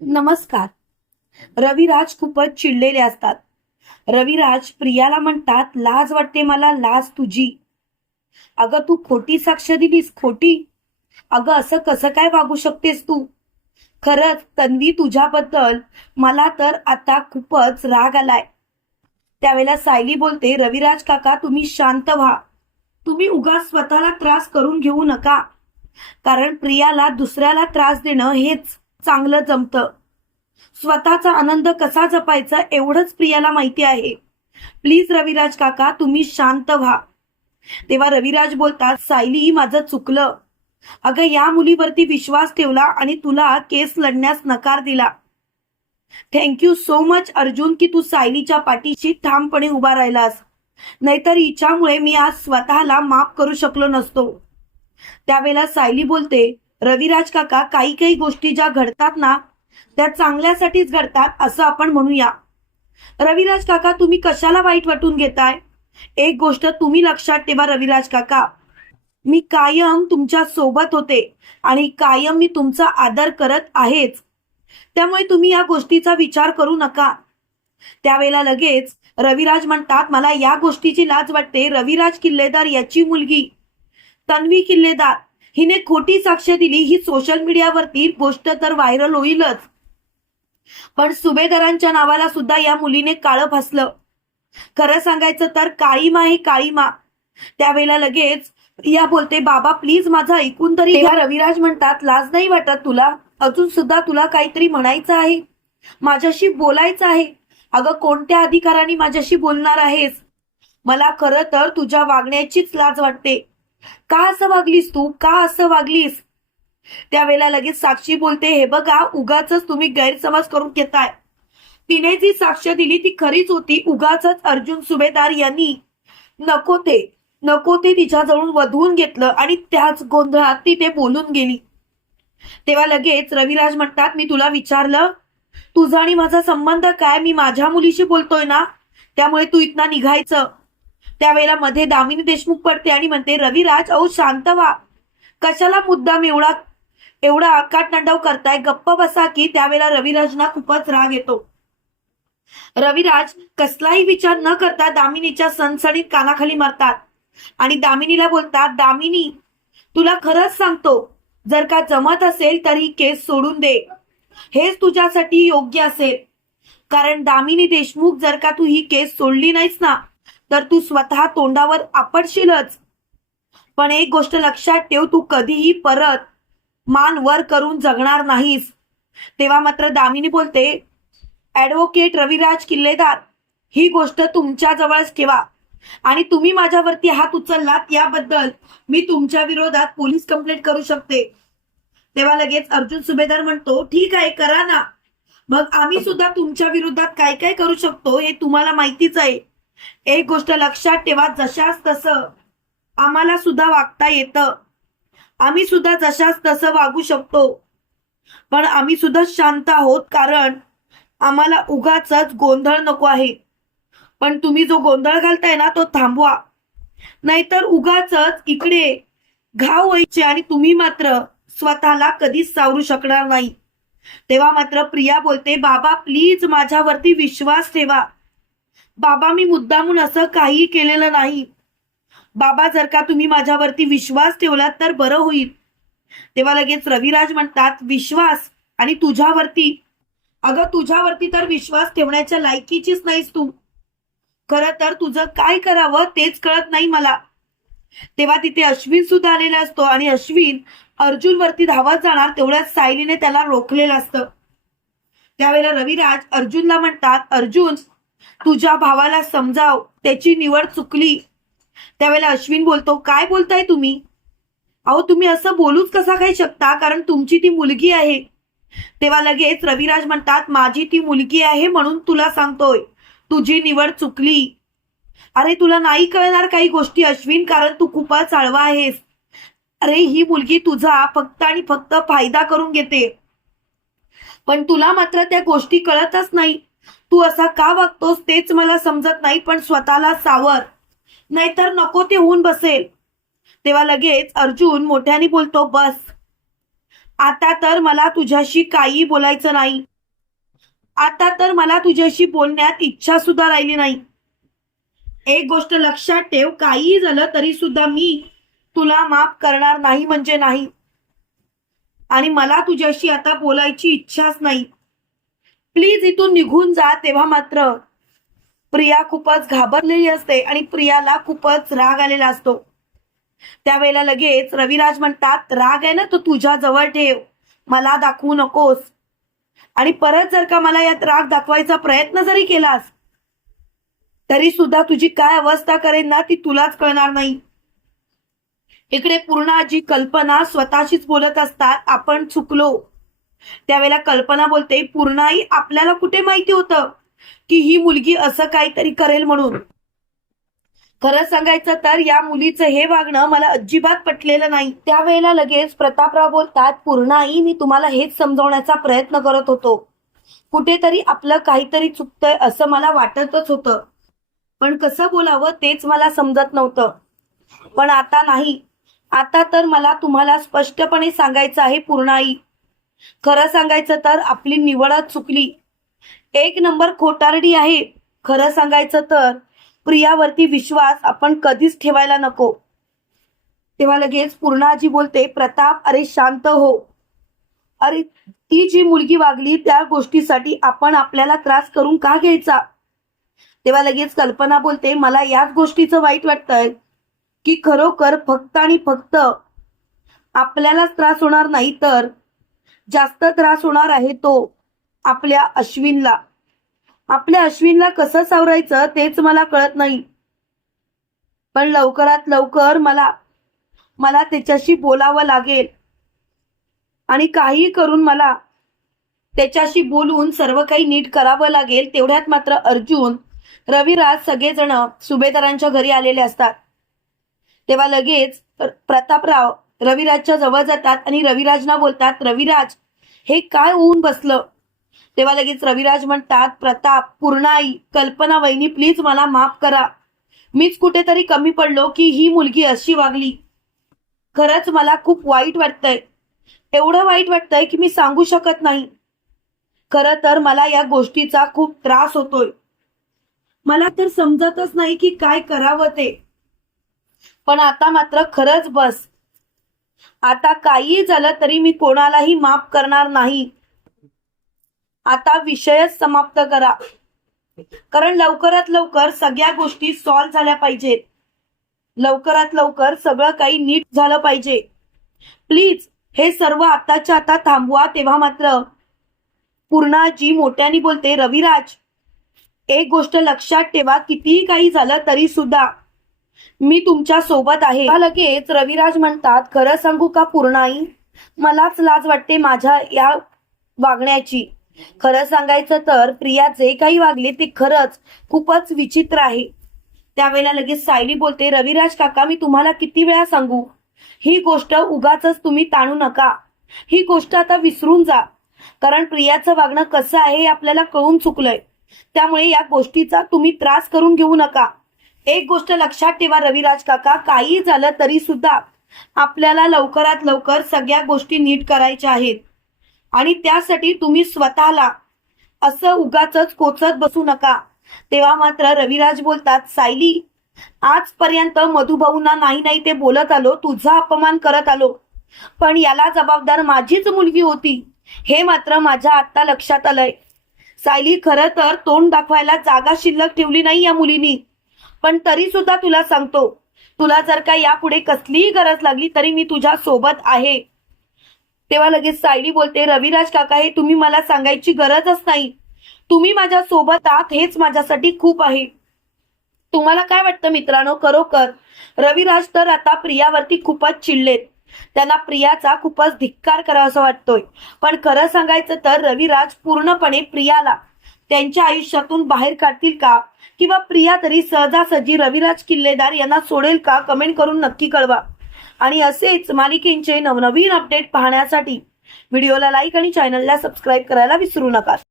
नमस्कार. रविराज खूपच चिडलेले असतात. रविराज प्रियाला म्हणतात लाज वाटते मला लाज तुझी. अगं तू खोटी साक्ष दिलीस खोटी. अगं असं कसं काय वागू शकतेस तू? खरंच तन्वी तुझ्याबद्दल मला तर आता खूपच राग आलाय. त्यावेळेला सायली बोलते रविराज काका तुम्ही शांत व्हा. तुम्ही उगा स्वतःला त्रास करून घेऊ नका. कारण प्रियाला दुसऱ्याला त्रास देणं हेच चांगलं जमतं. स्वतःचा आनंद कसा जपायचा एवढंच प्रियाला माहिती आहे. प्लीज रविराज काका तुम्ही शांत व्हा. तेव्हा रविराज बोलतात सायली माझं चुकलं. अगं या मुलीवरती विश्वास ठेवला आणि तुला केस लढण्यास नकार दिला. थँक्यू सो मच अर्जुन की तू सायलीच्या पाठीशी ठामपणे उभा राहिलास. नाहीतर हिच्यामुळे मी आज स्वतःला माफ करू शकलो नसतो. त्यावेळेला सायली बोलते रविराज काका काही काही गोष्टी ज्या घडतात ना त्या चांगल्यासाठीच घडतात असं आपण म्हणूया. रविराज काका तुम्ही कशाला वाईट वाटून घेताय? एक गोष्ट तुम्ही लक्षात ठेवा रविराज काका. मी कायम तुमच्यासोबत होते आणि कायम मी तुमचा आदर करत आहेच. त्यामुळे तुम्ही या गोष्टीचा विचार करू नका. त्यावेळेला लगेच रविराज म्हणतात मला या गोष्टीची लाज वाटते. रविराज किल्लेदार याची मुलगी. तन्वी किल्लेदार. हिने खोटी साक्ष दिली ही सोशल मीडियावरती गोष्ट तर व्हायरल होईलच. पण सुभेदारांच्या नावाला सुद्धा या मुलीने काळं फसलं. खरं सांगायचं तर काळीमा आहे काळीमा त्यावेळेला लगेच या बोलते बाबा प्लीज माझं ऐकून तरी रविराज म्हणतात लाज नाही वाटत तुला? अजून सुद्धा तुला काहीतरी म्हणायचं आहे? माझ्याशी बोलायचं आहे? अगं कोणत्या अधिकाराने माझ्याशी बोलणार आहेस? मला खरं तर तुझ्या वागण्याचीच लाज वाटते. का असं वागलीस तू? का असं वागलीस? त्यावेळेला लगेच साक्षी बोलते हे बघा उगाच तुम्ही गैरसमज करून घेताय. तिने जी साक्ष दिली ती खरीच होती. उगाच अर्जुन सुभेदार यांनी नको ते नको ते तिच्याजवळून वधवून घेतलं आणि त्याच गोंधळात ती ते बोलून गेली. तेव्हा लगेच रविराज म्हणतात मी तुला विचारलं तुझा आणि माझा संबंध काय? मी माझ्या मुलीशी बोलतोय ना त्यामुळे तू इथना निघायचं. त्यावेळेला मध्ये दामिनी देशमुख पडते आणि म्हणते रविराज अहो शांत व्हा. कशाला मुद्दाम एवढा एवढा आकाट करताय? गप्प बसा की त्यावेळेला रविराजना खूपच राग येतो. रविराज कसलाही विचार न करता दामिनीच्या सणसणीत कानाखाली मारतात आणि दामिनीला बोलतात दामिनी तुला खरंच सांगतो जर का जमत असेल तर ही केस सोडून दे. हेच तुझ्यासाठी योग्य असेल. कारण दामिनी देशमुख जर का तू ही केस सोडली नाहीस ना तर तू स्वतः तोंडावर आपडशीलच पण एक गोष्ट लक्षात ठेव तू कधीही परत मान वर करून जगणार नाहीस. तेव्हा मात्र दामिनी बोलते ऍडव्होकेट रविराज किल्लेदार ही गोष्ट तुमच्या जवळच ठेवा. आणि तुम्ही माझ्यावरती हात उचललात याबद्दल मी तुमच्या विरोधात पोलीस कंप्लेंट करू शकते. तेव्हा लगेच अर्जुन सुभेदार म्हणतो ठीक आहे करा ना. मग आम्ही सुद्धा तुमच्या विरोधात काय काय करू शकतो हे तुम्हाला माहितीच आहे. एक गोष्ट लक्षात ठेवा जशास तसं आम्हाला सुद्धा वागता येतं. आम्ही सुद्धा जशास तसं वागू शकतो. पण आम्ही सुद्धा शांत आहोत कारण आम्हाला उगाच गोंधळ नको आहे. पण तुम्ही जो गोंधळ घालताय ना तो थांबवा. नाहीतर उगाच इकडे घाव व्हायचे आणि तुम्ही मात्र स्वतःला कधीच सावरू शकणार नाही. तेव्हा मात्र प्रिया बोलते बाबा प्लीज माझ्यावरती विश्वास ठेवा. बाबा मी मुद्दामून असं काही केलेलं नाही. बाबा जर का तुम्ही माझ्यावरती विश्वास ठेवलात तर बरं होईल. तेव्हा लगेच रविराज म्हणतात विश्वास आणि तुझ्यावरती. अगं तुझ्यावरती तर विश्वास ठेवण्याच्या लायकीचीच नाहीस तू. खरं तर तुझं काय करावं तेच कळत नाही मला. तेव्हा तिथे अश्विन सुद्धा आलेला असतो आणि अश्विन अर्जुन वरती धावत जाणार तेवढ्याच सायलीने त्याला रोखलेलं असतं. त्यावेळेला रविराज अर्जुनला म्हणतात अर्जुन तुझ्या भावाला समजाव त्याची निवड चुकली. त्यावेळेला अश्विन बोलतो काय बोलताय तुम्ही? अहो तुम्ही असं बोलूच कसा काही शकता? कारण तुमची ती मुलगी आहे. तेव्हा लगेच रविराज म्हणतात माझी ती मुलगी आहे म्हणून तुला सांगतोय. तुझी निवड चुकली. अरे तुला नाही कळणार काही गोष्टी अश्विन कारण तू खूपच चाळवा आहेस. अरे ही मुलगी तुझा फक्त आणि फक्त फायदा करून घेते. पण तुला मात्र त्या गोष्टी कळतच नाही. तू असा का वागतोस तेच मला समजत नाही पण स्वतःला सावर. नाहीतर नको ते होऊन बसेल. तेव्हा लगेच अर्जुन मोठ्याने बोलतो बस. आता तर मला तुझ्याशी काही बोलायचं नाही. आता तर मला तुझ्याशी बोलण्यात इच्छा सुद्धा राहिली नाही. एक गोष्ट लक्षात ठेव काहीही झालं तरी सुद्धा मी तुला माफ करणार नाही म्हणजे नाही. आणि मला तुझ्याशी आता बोलायची इच्छाच नाही. प्लीज इथून निघून जा तेव्हा मात्र प्रिया खूपच घाबरलेली असते आणि प्रियाला खूपच राग आलेला असतो. त्यावेळेला लगेच रविराज म्हणतात राग आहे ना तो तुझ्या जवळ ठेव. मला दाखवू नकोस. आणि परत जर का मला यात राग दाखवायचा प्रयत्न जरी केलास तरी सुद्धा तुझी काय अवस्था करेन ना ती तुलाच कळणार नाही. इकडे पूर्ण जी कल्पना स्वतःशीच बोलत असतात आपण चुकलो. त्यावेळेला कल्पना बोलते पूर्णाई आपल्याला कुठे माहिती होतं की ही मुलगी असं काहीतरी करेल म्हणून? खरं सांगायचं तर या मुलीचं हे वागणं मला अजिबात पटलेलं नाही. त्यावेळेला लगेच प्रतापराव बोलतात पूर्णाई मी तुम्हाला हेच समजवण्याचा प्रयत्न करत होतो. कुठेतरी आपलं काहीतरी चुकतंय असं मला वाटतच होतं. पण कसं बोलावं तेच मला समजत नव्हतं. पण आता नाही. आता तर मला तुम्हाला स्पष्टपणे सांगायचं आहे पूर्णाई खरं सांगायचं तर आपली निवडच चुकली. एक नंबर खोटारडी आहे. खरं सांगायचं तर प्रियावरती विश्वास आपण कधीच ठेवायला नको. तेव्हा लगेच पूर्णाजी बोलते प्रताप अरे शांत हो. अरे ती जी मुलगी वागली त्या गोष्टीसाठी आपण आपल्याला त्रास करून का घ्यायचा? तेव्हा लगेच कल्पना बोलते मला याच गोष्टीचं वाईट वाटतंय की खरोखर फक्त आणि फक्त आपल्यालाच त्रास होणार नाही तर जास्त त्रास होणार आहे तो आपल्या अश्विनला. आपल्या अश्विनला कसं सावरायचं तेच मला कळत नाही. पण लवकरात लवकर मला मला त्याच्याशी बोलावं लागेल. आणि काही करून मला त्याच्याशी बोलून सर्व काही नीट करावं लागेल तेवढ्यात मात्र अर्जुन रविराज सगळेजण सुभेदारांच्या घरी आलेले असतात. तेव्हा लगेच प्रतापराव रविराजच्या जवळ जातात आणि रविराजना बोलतात रविराज हे काय होऊन बसलं? तेव्हा लगेच रविराज म्हणतात प्रताप पूर्णाई कल्पना वहिनी प्लीज मला माफ करा. मीच कुठेतरी कमी पडलो की ही मुलगी अशी वागली. खरंच मला खूप वाईट वाटतंय. एवढं वाईट वाटतंय की मी सांगू शकत नाही. खरं तर मला या गोष्टीचा खूप त्रास होतोय. मला तर समजतच नाही की काय करावं ते. पण आता मात्र खरंच बस. आता काही झालं तरी मी कोणालाही माफ करणार नाही. आता विषयच समाप्त करा. कारण लवकरात लवकर सगळ्या गोष्टी सॉल्व्ह झाल्या पाहिजेत. लवकरात लवकर सगळं काही नीट झालं पाहिजे. प्लीज हे सर्व आताच्या आता थांबवा तेव्हा मात्र. पूर्णाजी मोठ्याने बोलते रविराज एक गोष्ट लक्षात ठेवा कितीही काही झालं तरी सुद्धा मी तुमच्यासोबत आहे लगेच रविराज म्हणतात खरं सांगू का पूर्णाई? मलाच लाज वाटते माझ्या या वागण्याची. खरं सांगायचं तर प्रिया जे काही वागले ते खरंच खूपच विचित्र आहे. त्यावेळेला लगेच सायली बोलते रविराज काका मी तुम्हाला किती वेळा सांगू? ही गोष्ट उगाच तुम्ही ताणू नका. ही गोष्ट आता विसरून जा. कारण प्रियाचं वागणं कसं आहे हे आपल्याला कळून चुकलंय. त्यामुळे या गोष्टीचा तुम्ही त्रास करून घेऊ नका. एक गोष्ट लक्षात ठेवा रविराज काका काही झालं तरी सुद्धा आपल्याला लवकरात लवकर सगळ्या गोष्टी नीट करायच्या आहेत. आणि त्यासाठी तुम्ही स्वतःला असं उगाच कोचत बसू नका. तेव्हा मात्र रविराज बोलतात सायली आजपर्यंत मधुभाऊंना नाही नाही ते बोलत आलो तुझा अपमान करत आलो. पण याला जबाबदार माझीच मुलगी होती. हे मात्र माझ्या आत्ता लक्षात आलंय. सायली खरं तर तोंड दाखवायला जागा शिल्लक ठेवली नाही या मुलीनी. पण तरी सुद्धा तुला सांगतो तुला जर का यापुढे कसलीही गरज लागली तरी मी तुझ्या सोबत आहे. तेव्हा लगेच सायली बोलते रविराज काका हे तुम्ही मला सांगायची गरजच नाही. तुम्ही माझ्या सोबत आहात हेच माझ्यासाठी खूप आहे. तुम्हाला काय वाटतं मित्रांनो? खरोखर रविराज तर आता प्रियावरती खूपच चिडलेत. त्यांना प्रियाचा खूपच धिक्कार करावा असं वाटतोय. पण खरं सांगायचं तर रविराज पूर्णपणे प्रियाला त्यांच्या आयुष्यातून बाहेर काढतील का? किंवा प्रिया तरी सहजासहजी रविराज किल्लेदार यांना सोडेल का? कमेंट करून नक्की कळवा. आणि असेच मालिकेंचे नवनवीन अपडेट पाहण्यासाठी व्हिडिओला लाईक आणि चॅनलला सबस्क्राईब करायला विसरू नका.